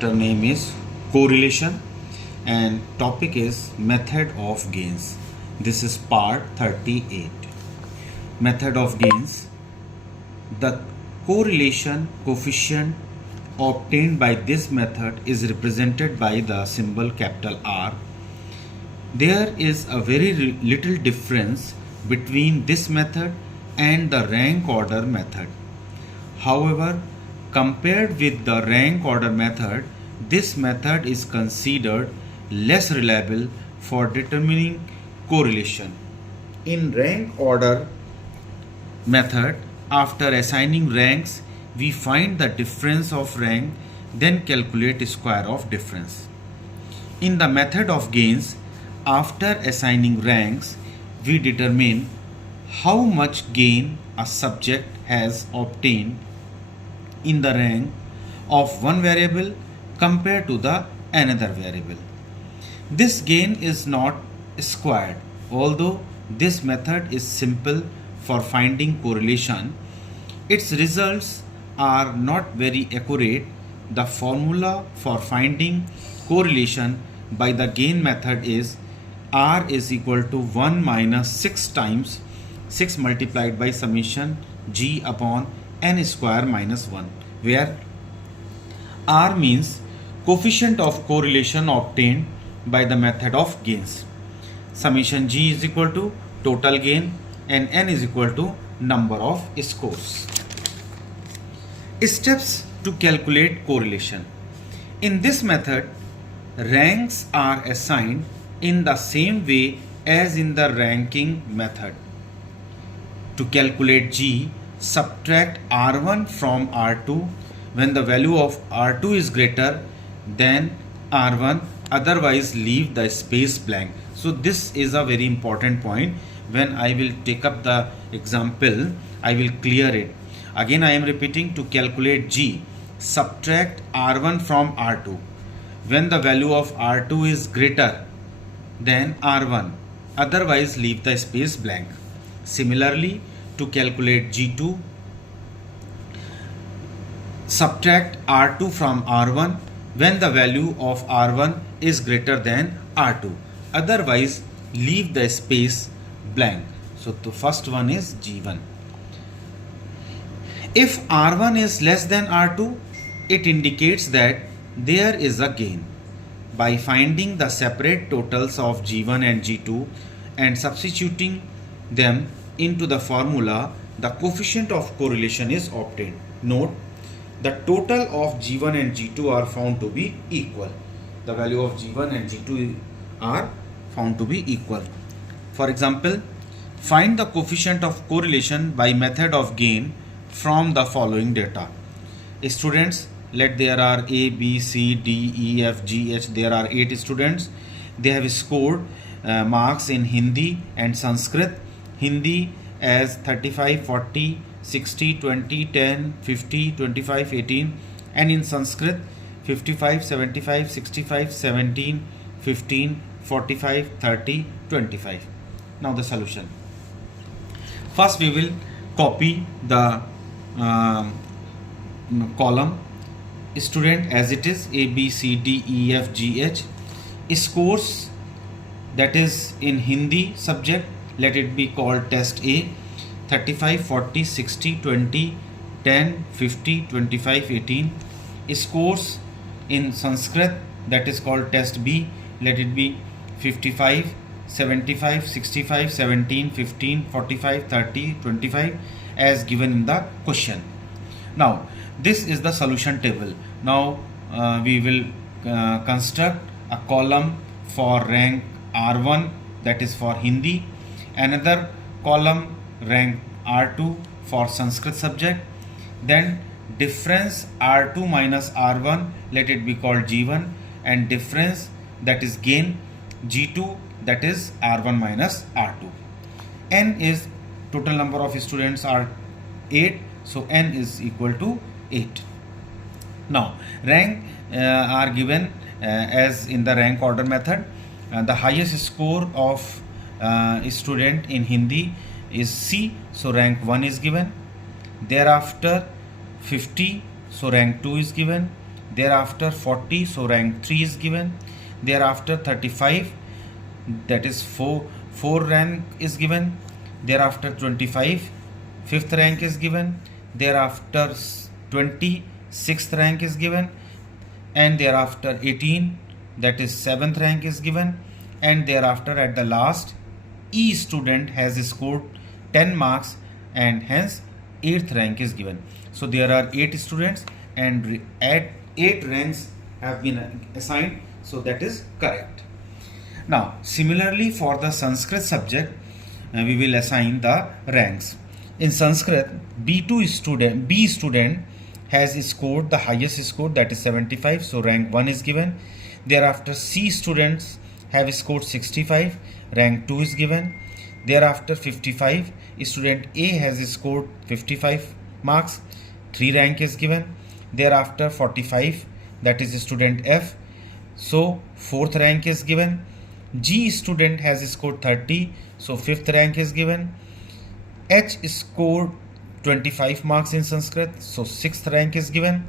The name is correlation and topic is method of gains. This is part 38. Method of gains. The correlation coefficient obtained by this method is represented by the symbol capital R. There is a very little difference between this method and the rank order method. However, compared with the rank order method, this method is considered less reliable for determining correlation. In rank order method, after assigning ranks, we find the difference of rank, then calculate square of difference. In the method of gains, after assigning ranks, we determine how much gain a subject has obtained in the rank of one variable compared to the another variable. This gain is not squared. Although this method is simple for finding correlation, its results are not very accurate. The formula for finding correlation by the gain method is R is equal to 1 minus 6 times 6 multiplied by summation G upon n square minus 1, where R means coefficient of correlation obtained by the method of gains. Summation G is equal to total gain and n is equal to number of scores. Steps to calculate correlation. In this method, ranks are assigned in the same way as in the ranking method. To calculate G, subtract R1 from R2 when the value of R2 is greater than R1, otherwise leave the space blank. So this is a very important point. When I will take up the example, I will clear it. Again I am repeating, to calculate G, subtract R1 from R2 when the value of R2 is greater than R1, otherwise leave the space blank. Similarly, to calculate G2, subtract R2 from R1 when the value of R1 is greater than R2, otherwise leave the space blank. So the first one is G1. If R1 is less than R2, it indicates that there is a gain. By finding the separate totals of G1 and G2 and substituting them into the formula, the coefficient of correlation is obtained. Note, the total of G1 and G2 are found to be equal. The value of G1 and G2 are found to be equal. For example, find the coefficient of correlation by method of gain from the following data. Students, let there are A, B, C, D, E, F, G, H. There are 8 students. They have scored marks in Hindi and Sanskrit. Hindi as 35, 40, 60, 20, 10, 50, 25, 18, and in Sanskrit 55, 75, 65, 17, 15, 45, 30, 25. Now the solution. First we will copy the column student as it is, A, B, C, D, E, F, G, H. Scores, that is in Hindi subject, let it be called test A, 35, 40, 60, 20, 10, 50, 25, 18. Scores in Sanskrit, that is called test B, let it be 55, 75, 65, 17, 15, 45, 30, 25 as given in the question. Now this is the solution table. Now we will construct a column for rank R1, that is for Hindi, another column rank R2 for Sanskrit subject, then difference R2 minus R1, let it be called G1, and difference, that is gain, G2, that is R1 minus R2. N is total number of students are 8, so N is equal to 8. Now rank are given as in the rank order method. The highest score of student in Hindi is C, so rank 1 is given. Thereafter 50, so rank 2 is given. thereafter 40, so rank 3 is given, thereafter 35, that is 4 rank is given, thereafter 25, 5th rank is given, thereafter 20, 6th rank is given, and thereafter 18, that is 7th rank is given, and thereafter at the last E student has scored 10 marks and hence 8th rank is given. So there are 8 students and at 8 ranks have been assigned, so that is correct. Now similarly for the Sanskrit subject, we will assign the ranks. In Sanskrit, B student has scored the highest score, that is 75, so rank 1 is given. Thereafter C students have scored 65, rank 2 is given. Thereafter 55, student A has scored 55 marks, 3 rank is given. Thereafter 45, that is student F, so 4th rank is given. G student has scored 30, so 5th rank is given. H scored 25 marks in Sanskrit, so 6th rank is given.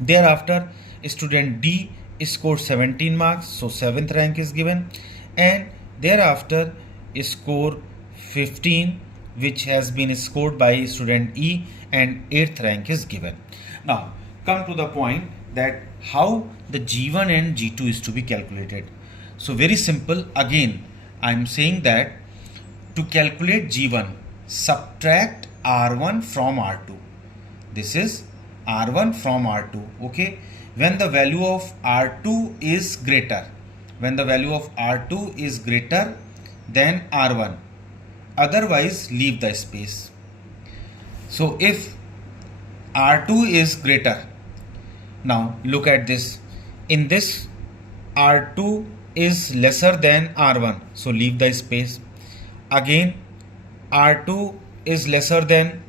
Thereafter student D scored 17 marks, so 7th rank is given, and thereafter score 15, which has been scored by student E, and 8th rank is given. Now come to the point that how the G1 and G2 is to be calculated. So very simple, again I am saying that to calculate G1, subtract R1 from R2. This is R1 from R2, okay. When the value of R2 is greater, when the value of R2 is greater than R1, otherwise leave the space. So if R2 is greater, now look at this, in this R2 is lesser than R1, so leave the space. Again R2 is lesser than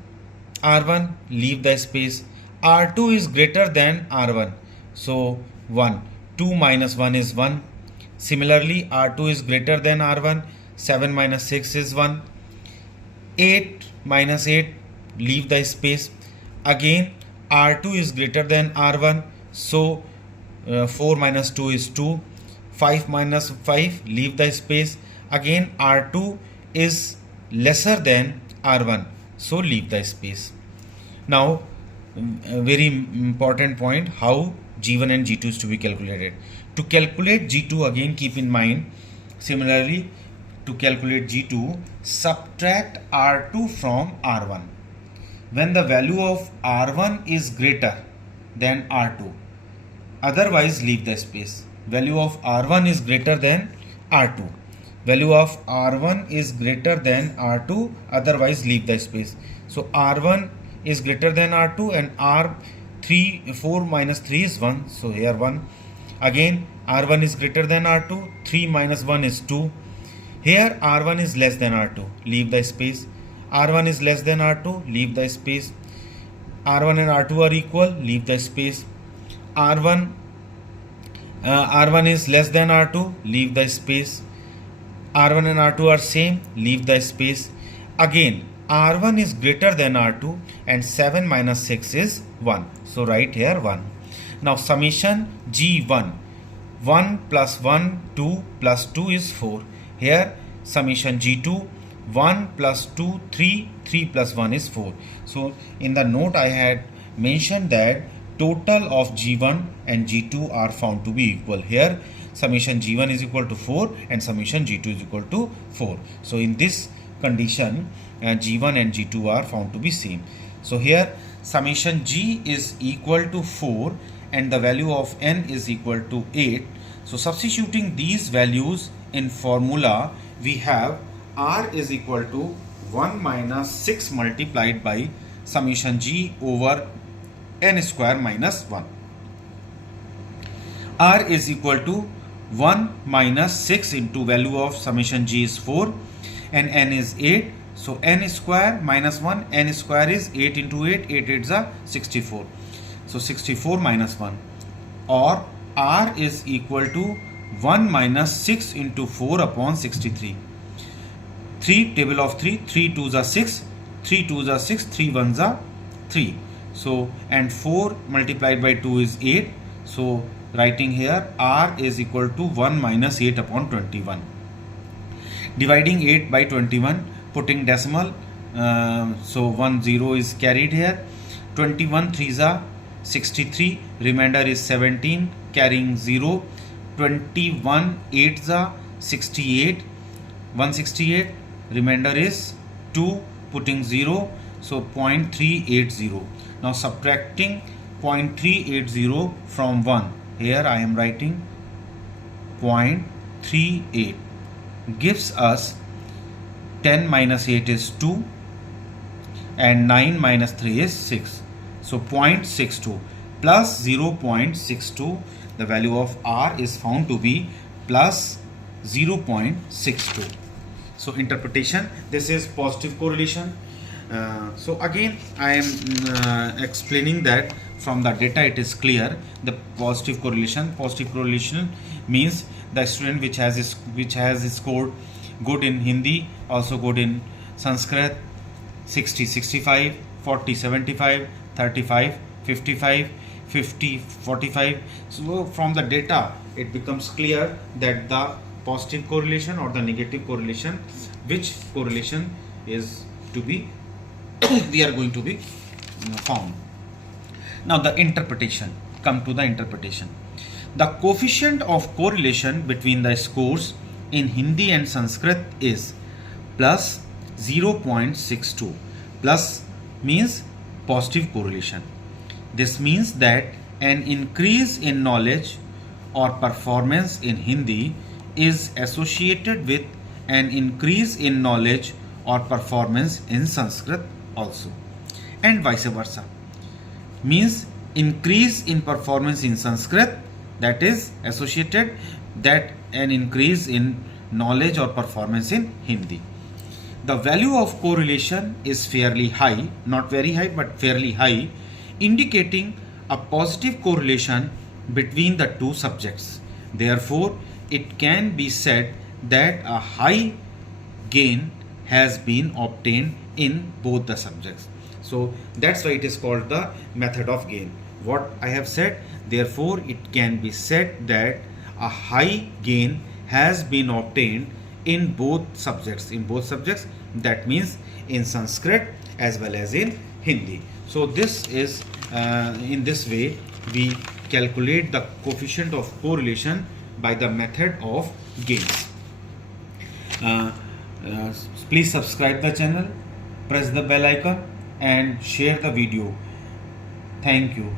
R1, leave the space. R2 is greater than R1, so 1, 2 minus 1 is 1. Similarly R2 is greater than R1, 7 minus 6 is 1. 8 minus 8, leave the space. Again R2 is greater than R1, so 4 minus 2 is 2. 5 minus 5, leave the space. Again R2 is lesser than R1, so leave the space. Now a very important point, how G1 and G2 is to be calculated. To calculate G2, again keep in mind, similarly to calculate G2, subtract R2 from R1. When the value of R1 is greater than R2, otherwise leave the space. Value of R1 is greater than R2. Value of R1 is greater than R2, otherwise leave the space. So R1 is greater than R2 and 4 minus 3 is 1, so here 1. Again R1 is greater than R2, 3 minus 1 is 2. Here R1 is less than R2, leave the space. R1 is less than R2, leave the space. R1 and R2 are equal, leave the space. R1 is less than R2, leave the space. R1 and R2 are same, leave the space. Again R1 is greater than R2 and 7 minus 6 is 1, so write here 1. Now summation G1, 1 plus 1, 2 plus 2 is 4. Here summation G2, 1 plus 2, 3, 3 plus 1 is 4. So in the note I had mentioned that total of G1 and G2 are found to be equal. Here summation G1 is equal to 4 and summation G2 is equal to 4. So in this condition G1 and G2 are found to be same. So here summation G is equal to 4 and the value of n is equal to 8. So substituting these values in formula, we have R is equal to 1 minus 6 multiplied by summation G over n square minus 1. R is equal to 1 minus 6 into value of summation G is 4 and n is 8. So n square minus 1, n square is 8 into 8, 8 8s are 64. So 64 minus 1, or R is equal to 1 minus 6 into 4 upon 63. 3 table of 3, 3 2s are 6, 3 2s are 6, 3 1s are 3. So and 4 multiplied by 2 is 8. So writing here R is equal to 1 minus 8 upon 21. Dividing 8 by 21, putting decimal, so 1 0 is carried here. 21 3s are 63, remainder is 17, carrying 0. 21 8s are 68, 168, remainder is 2, putting 0, so 0.380. Now subtracting 0.380 from 1, here I am writing 0.38, gives us 10 minus 8 is 2 and 9 minus 3 is 6. So 0.62 plus 0.62, the value of R is found to be plus 0.62. So interpretation, this is positive correlation. So again I am explaining that from the data it is clear the positive correlation. Positive correlation means the student which has scored good in Hindi, also good in Sanskrit, 60 65, 40 75, 35 55, 50 45. So from the data it becomes clear that the positive correlation or the negative correlation, which correlation is to be we are going to be found. Now the interpretation, come to the interpretation. The coefficient of correlation between the scores in Hindi and Sanskrit is plus 0.62. Plus means positive correlation. This means that an increase in knowledge or performance in Hindi is associated with an increase in knowledge or performance in Sanskrit also, and vice versa. Means increase in performance in Sanskrit, that is associated that an increase in knowledge or performance in Hindi. The value of correlation is fairly high, not very high but fairly high, indicating a positive correlation between the two subjects. Therefore, it can be said that a high gain has been obtained in both the subjects. So that's why it is called the method of gain. What I have said, therefore it can be said that a high gain has been obtained in both subjects. That means in Sanskrit as well as in Hindi. So this is in this way we calculate the coefficient of correlation by the method of gains. Please subscribe the channel, press the bell icon and share the video. Thank you.